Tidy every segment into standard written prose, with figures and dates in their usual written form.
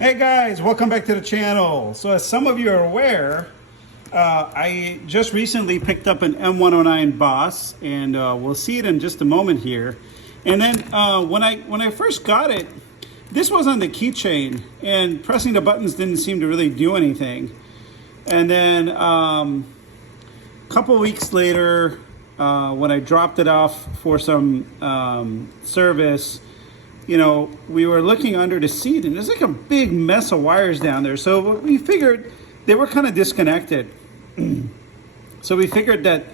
Hey guys, welcome back to the channel. So as some of you are aware, I just recently picked up an M109 Boss, and we'll see it in just a moment here. And then when I first got it, this was on the keychain, and pressing the buttons didn't seem to really do anything. And then a couple weeks later, when I dropped it off for some service, we were looking under the seat and there's like a big mess of wires down there. So we figured they were kind of disconnected. So we figured that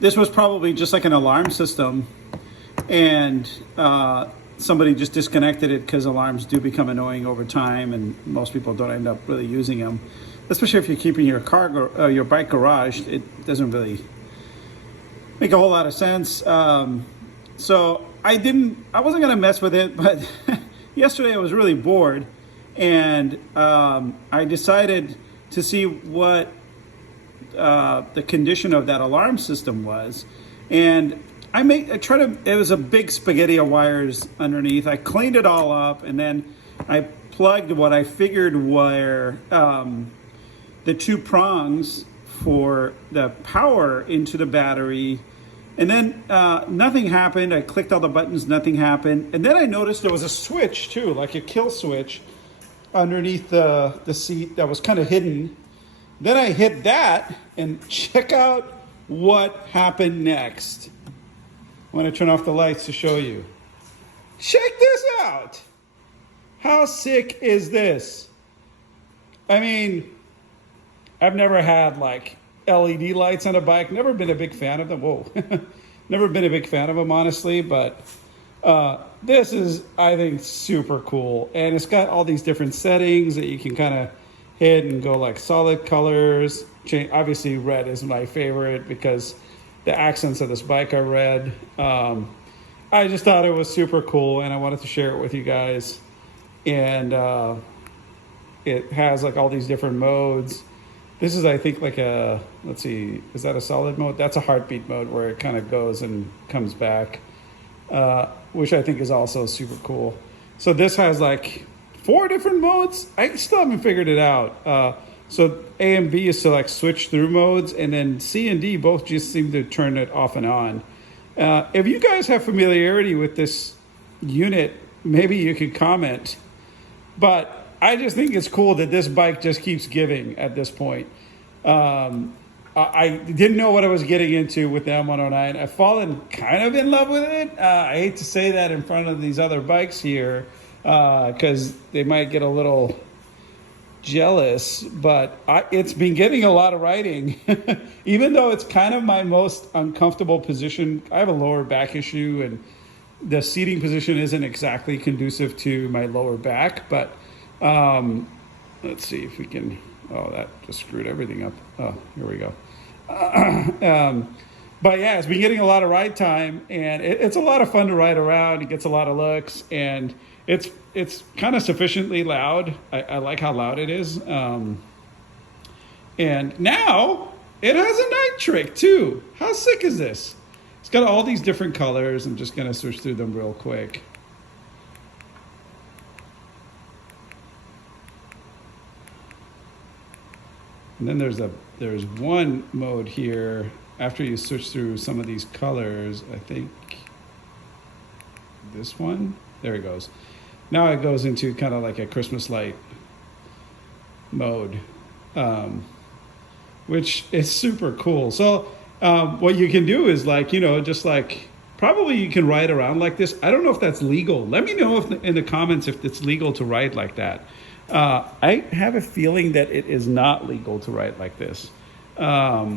this was probably just like an alarm system, and somebody just disconnected it because alarms do become annoying over time and most people don't end up really using them. Especially if you're keeping your your bike garaged, it doesn't really make a whole lot of sense. So I wasn't gonna mess with it, but yesterday I was really bored, and I decided to see what the condition of that alarm system was, and it was a big spaghetti of wires underneath. I cleaned it all up, and then I plugged what I figured were the two prongs for the power into the battery. And then nothing happened. I clicked all the buttons, nothing happened. And then I noticed there was a switch too, like a kill switch underneath the seat that was kind of hidden. Then I hit that, and check out what happened next. I want to turn off the lights to show you. Check this out. How sick is this? I mean, I've never had like LED lights on a bike. Never been a big fan of them. Whoa. Never been a big fan of them, honestly, but this is, I think, super cool. And it's got all these different settings that you can kind of hit and go like solid colors. Obviously, red is my favorite because the accents of this bike are red. I just thought it was super cool, and I wanted to share it with you guys. And it has like all these different modes. This is, I think, like let's see, is that a solid mode? That's a heartbeat mode where it kind of goes and comes back, which I think is also super cool. So this has like 4 different modes. I still haven't figured it out. So A and B is to like switch through modes, and then C and D both just seem to turn it off and on. If you guys have familiarity with this unit, maybe you could comment. But I just think it's cool that this bike just keeps giving at this point. I didn't know what I was getting into with the M109. I've fallen kind of in love with it. I hate to say that in front of these other bikes here because they might get a little jealous, but it's been getting a lot of riding. Even though it's kind of my most uncomfortable position. I have a lower back issue, and the seating position isn't exactly conducive to my lower back, but let's see if we can. Oh, that just screwed everything up. Oh, here we go. But yeah, it's been getting a lot of ride time, and it's a lot of fun to ride around. It gets a lot of looks, and it's kind of sufficiently loud. I like how loud it is. And now it has a night trick too. How sick is this? It's got all these different colors. I'm just gonna switch through them real quick. And then there's one mode here after you switch through some of these colors. I think this one, there it goes. Now it goes into kind of like a Christmas light mode, which is super cool. So what you can do is like, just like probably you can ride around like this. I don't know if that's legal. Let me know in the comments if it's legal to ride like that. I have a feeling that it is not legal to ride like this. But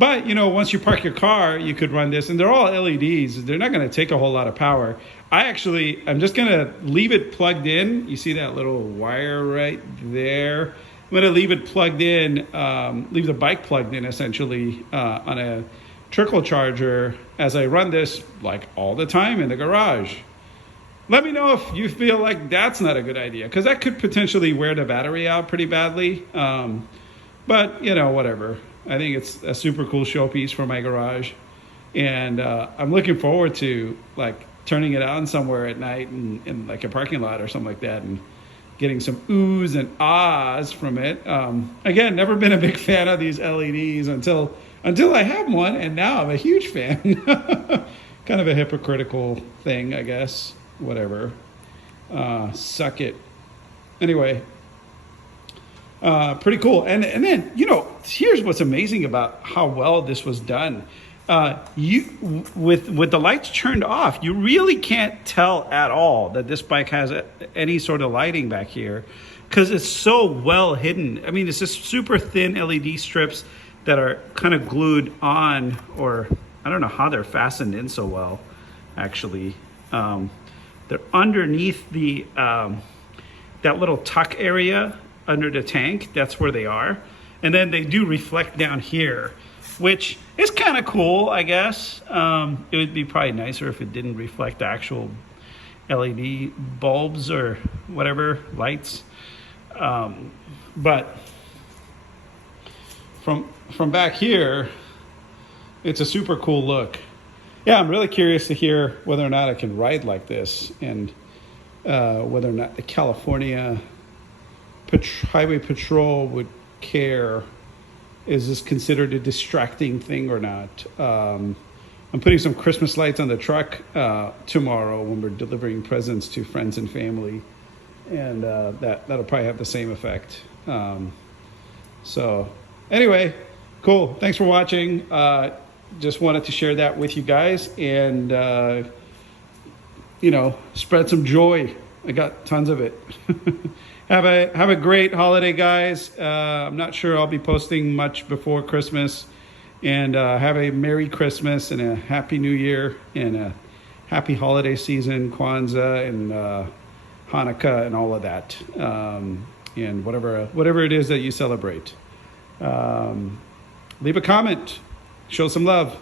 once you park your car, you could run this, and they're all LEDs. They're not going to take a whole lot of power. I'm just going to leave it plugged in. You see that little wire right there? I'm going to leave it plugged in, leave the bike plugged in essentially on a trickle charger as I run this like all the time in the garage. Let me know if you feel like that's not a good idea, because that could potentially wear the battery out pretty badly. But, whatever. I think it's a super cool showpiece for my garage. And I'm looking forward to, like, turning it on somewhere at night in like a parking lot or something like that, and getting some oohs and ahs from it. Again, never been a big fan of these LEDs until I have one, and now I'm a huge fan. Kind of a hypocritical thing, I guess. Whatever. Suck it. Anyway, pretty cool. And then, you know, here's what's amazing about how well this was done. With the lights turned off, you really can't tell at all that this bike has any sort of lighting back here, because it's so well hidden. I mean, it's just super thin LED strips that are kind of glued on, or I don't know how they're fastened in so well, actually. They're underneath the that little tuck area under the tank. That's where they are. And then they do reflect down here, which is kind of cool, I guess. It would be probably nicer if it didn't reflect the actual LED bulbs or whatever, lights. But from back here, it's a super cool look. Yeah, I'm really curious to hear whether or not I can ride like this, and whether or not the California Highway Patrol would care. Is this considered a distracting thing or not? I'm putting some Christmas lights on the truck tomorrow when we're delivering presents to friends and family, and that'll probably have the same effect. So anyway, cool. Thanks for watching. Just wanted to share that with you guys, and you know, spread some joy. I got tons of it. Have a great holiday, guys. I'm not sure I'll be posting much before Christmas. And have a Merry Christmas and a Happy New Year and a happy holiday season, Kwanzaa and Hanukkah and all of that. And whatever it is that you celebrate. Leave a comment. Show some love.